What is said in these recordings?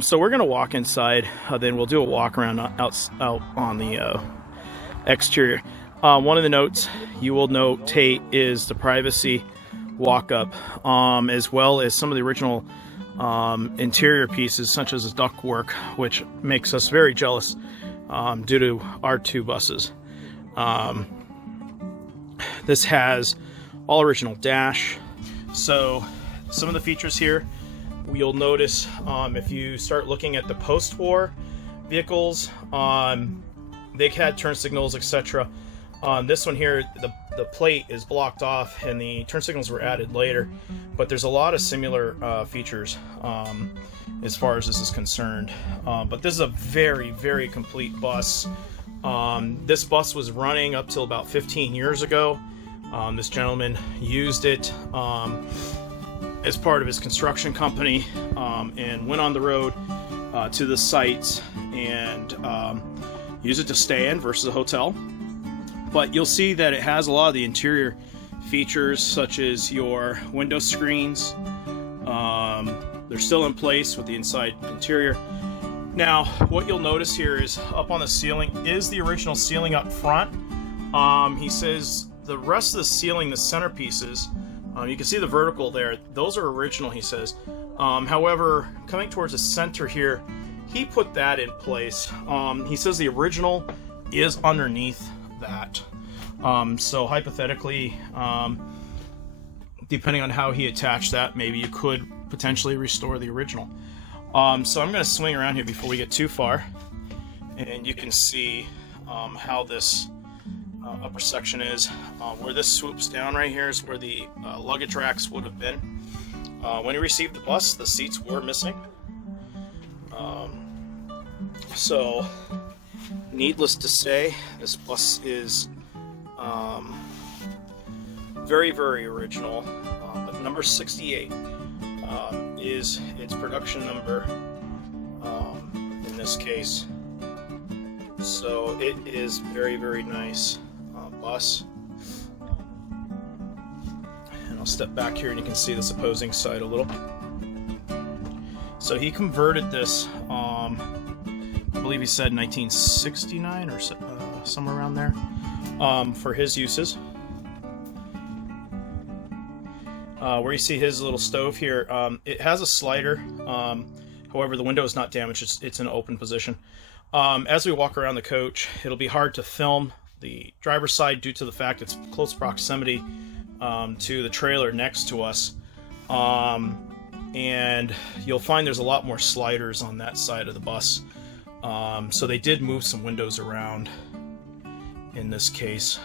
So we're gonna walk inside, then we'll do a walk around out on the exterior. One of the notes you will notate is the privacy walk-up, as well as some of the original interior pieces, such as the ductwork, which makes us very jealous due to our two buses. This has all original dash. So some of the features here, you'll notice if you start looking at the post-war vehicles, they had turn signals, etc. This one here, the plate is blocked off and the turn signals were added later, but there's a lot of similar features as far as this is concerned. But this is a very, very complete bus. This bus was running up till about 15 years ago. This gentleman used it as part of his construction company, and went on the road to the sites and used it to stay in versus a hotel. But you'll see that it has a lot of the interior features, such as your window screens. They're still in place with the inside interior. Now, what you'll notice here is up on the ceiling is the original ceiling up front. He says the rest of the ceiling, the centerpieces, you can see the vertical there, those are original, he says. However, coming towards the center here, he put that in place. He says the original is underneath that. So hypothetically, depending on how he attached that, maybe you could potentially restore the original. So I'm going to swing around here before we get too far, and you can see how this upper section is. Where this swoops down right here is where the luggage racks would have been. When he received the bus, the seats were missing. So needless to say, this bus is very, very original. But number 68 is its production number in this case. So it is very, very nice bus. And I'll step back here and you can see this opposing side a little. So he converted this, I believe he said 1969 or somewhere around there, for his uses. Where you see his little stove here, it has a slider. However, the window is not damaged. It's in an open position. As we walk around the coach, it'll be hard to film the driver's side due to the fact it's close proximity to the trailer next to us. And you'll find there's a lot more sliders on that side of the bus. So they did move some windows around in this case.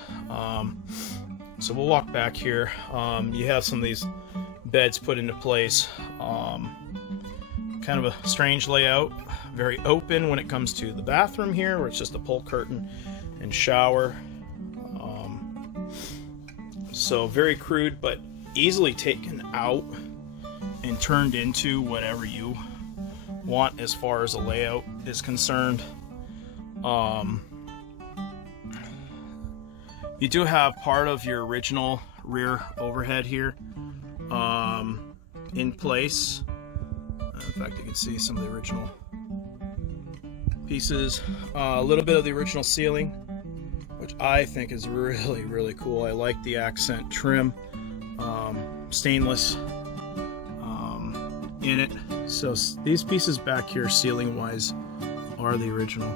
So we'll walk back here. You have some of these beds put into place. Kind of a strange layout. Very open when it comes to the bathroom here, where it's just a pull curtain and shower. So very crude, but easily taken out and turned into whatever you want as far as a layout is concerned. You do have part of your original rear overhead here in place. In fact, you can see some of the original pieces. A little bit of the original ceiling, which I think is really, really cool. I like the accent trim, stainless in it. So these pieces back here, ceiling-wise, are the original.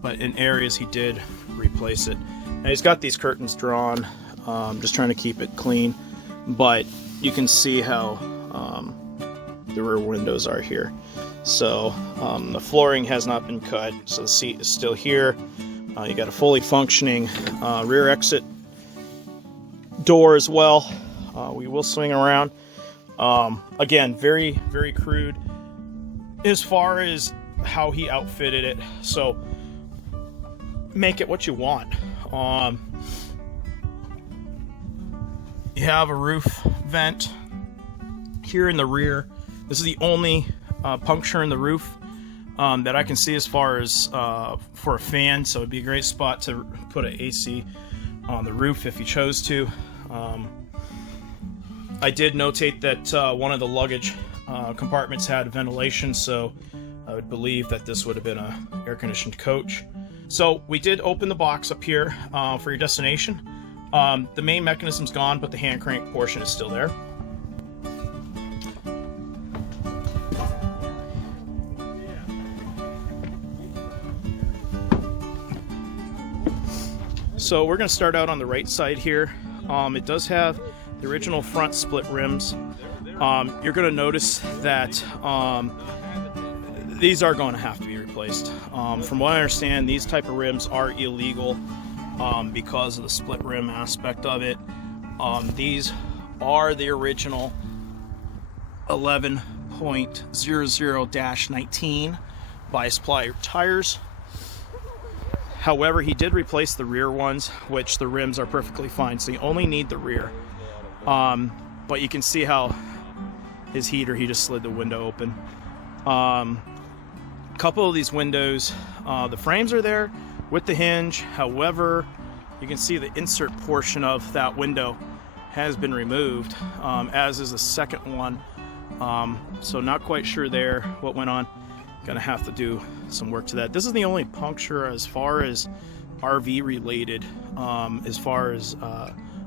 But in areas he did replace it. Now he's got these curtains drawn, just trying to keep it clean, but you can see how the rear windows are here. So the flooring has not been cut, so the seat is still here. You got a fully functioning rear exit door as well. We will swing around. Again, very, very crude as far as how he outfitted it. So make it what you want. You have a roof vent here in the rear. This is the only puncture in the roof that I can see as far as for a fan, so it'd be a great spot to put an AC on the roof if you chose to. I did notate that one of the luggage compartments had ventilation, so I would believe that this would have been a air-conditioned coach. So we did open the box up here for your destination. The main mechanism's gone, but the hand crank portion is still there. So we're going to start out on the right side here. It does have the original front split rims. You're going to notice that these are going to have to be replaced. From what I understand, these type of rims are illegal because of the split rim aspect of it. These are the original 11.00-19 by Supplier tires. However, he did replace the rear ones, which the rims are perfectly fine, so you only need the rear. But you can see how his heater, he just slid the window open. A couple of these windows, the frames are there with the hinge. However, you can see the insert portion of that window has been removed, as is the second one. So not quite sure there what went on. Gonna have to do some work to that. This is the only puncture as far as RV related, as far as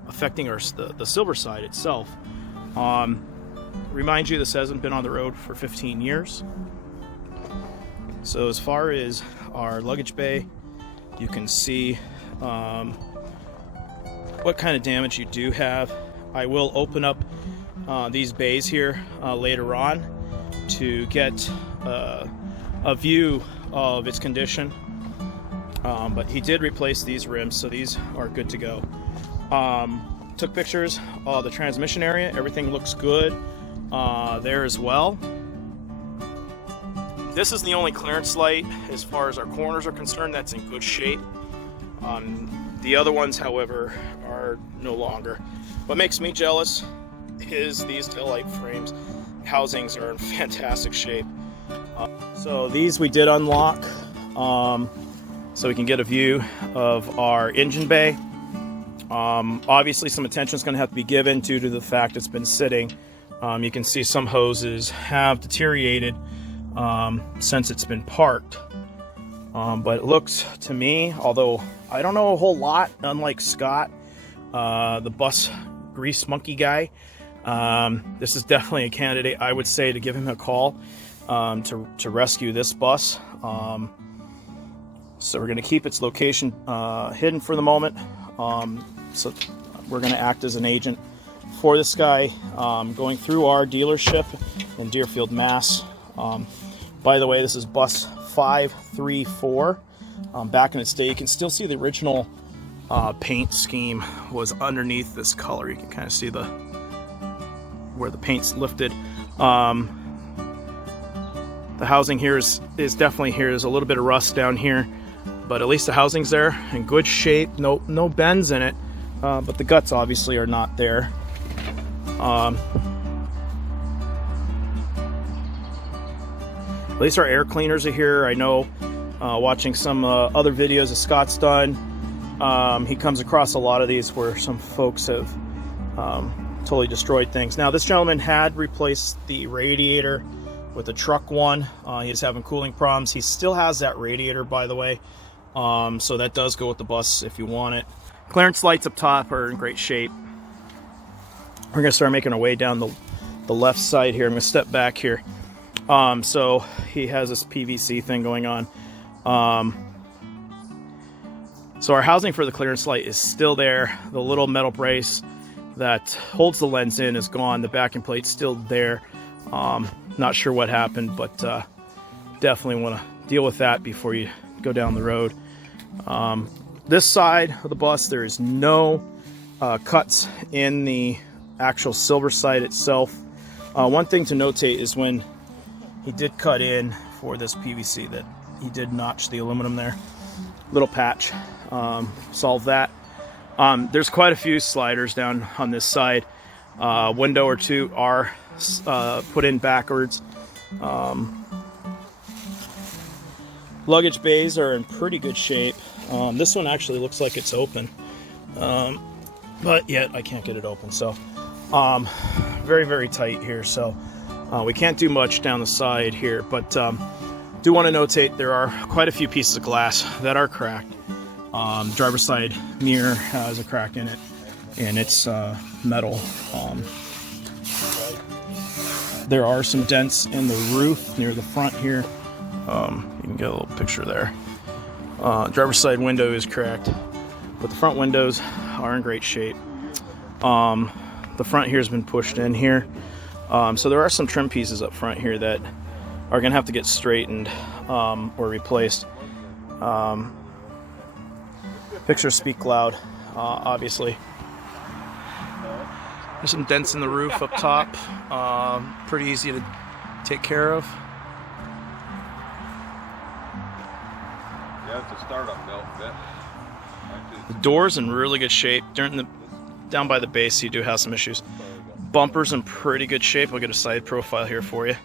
affecting the Silverside itself. Remind you, this hasn't been on the road for 15 years. So as far as our luggage bay, you can see what kind of damage you do have. I will open up these bays here later on to get a view of its condition, but he did replace these rims, so these are good to go. Took pictures of the transmission area. Everything looks good there as well. This is the only clearance light as far as our corners are concerned that's in good shape. The other ones, however, are no longer. What makes me jealous is these taillight frames. Housings are in fantastic shape. So these we did unlock so we can get a view of our engine bay. Obviously some attention is going to have to be given due to the fact it's been sitting. You can see some hoses have deteriorated since it's been parked. But it looks to me, although I don't know a whole lot, unlike Scott, the bus grease monkey guy, this is definitely a candidate, I would say, to give him a call to rescue this bus. So we're going to keep its location hidden for the moment. So we're going to act as an agent for this guy, going through our dealership in Deerfield, Mass. By the way, this is bus 534. Back in its day, you can still see the original paint scheme was underneath this color. You can kind of see where the paint's lifted. The housing here is definitely here. There's a little bit of rust down here, but at least the housing's there in good shape. No bends in it, but the guts obviously are not there. At least our air cleaners are here. I know, watching some other videos that Scott's done, he comes across a lot of these where some folks have totally destroyed things. Now, this gentleman had replaced the radiator with the truck one. He's having cooling problems. He still has that radiator, by the way, so that does go with the bus if you want it. Clearance lights up top are in great shape. We're going to start making our way down the left side here. I'm going to step back here. So he has this PVC thing going on. So our housing for the clearance light is still there. The little metal brace that holds the lens in is gone. The backing plate's still there. Not sure what happened, but definitely want to deal with that before you go down the road. This side of the bus, there is no cuts in the actual Silverside itself. One thing to notate is when he did cut in for this PVC, that he did notch the aluminum there. Little patch. Solve that. There's quite a few sliders down on this side. Window or two are put in backwards. Luggage bays are in pretty good shape. This one actually looks like it's open, but yet I can't get it open. So very, very tight here. So We can't do much down the side here, but do want to notate there are quite a few pieces of glass that are cracked. Driver's side mirror has a crack in it, and it's metal. There are some dents in the roof near the front here. You can get a little picture there. Driver's side window is cracked, but the front windows are in great shape. The front here has been pushed in here. So there are some trim pieces up front here that are going to have to get straightened or replaced. Pictures speak loud, obviously. There's some dents in the roof up top. Pretty easy to take care of. Yeah, it's a startup belt. The door's in really good shape. Down by the base, you do have some issues. Bumper's in pretty good shape. I'll get a side profile here for you.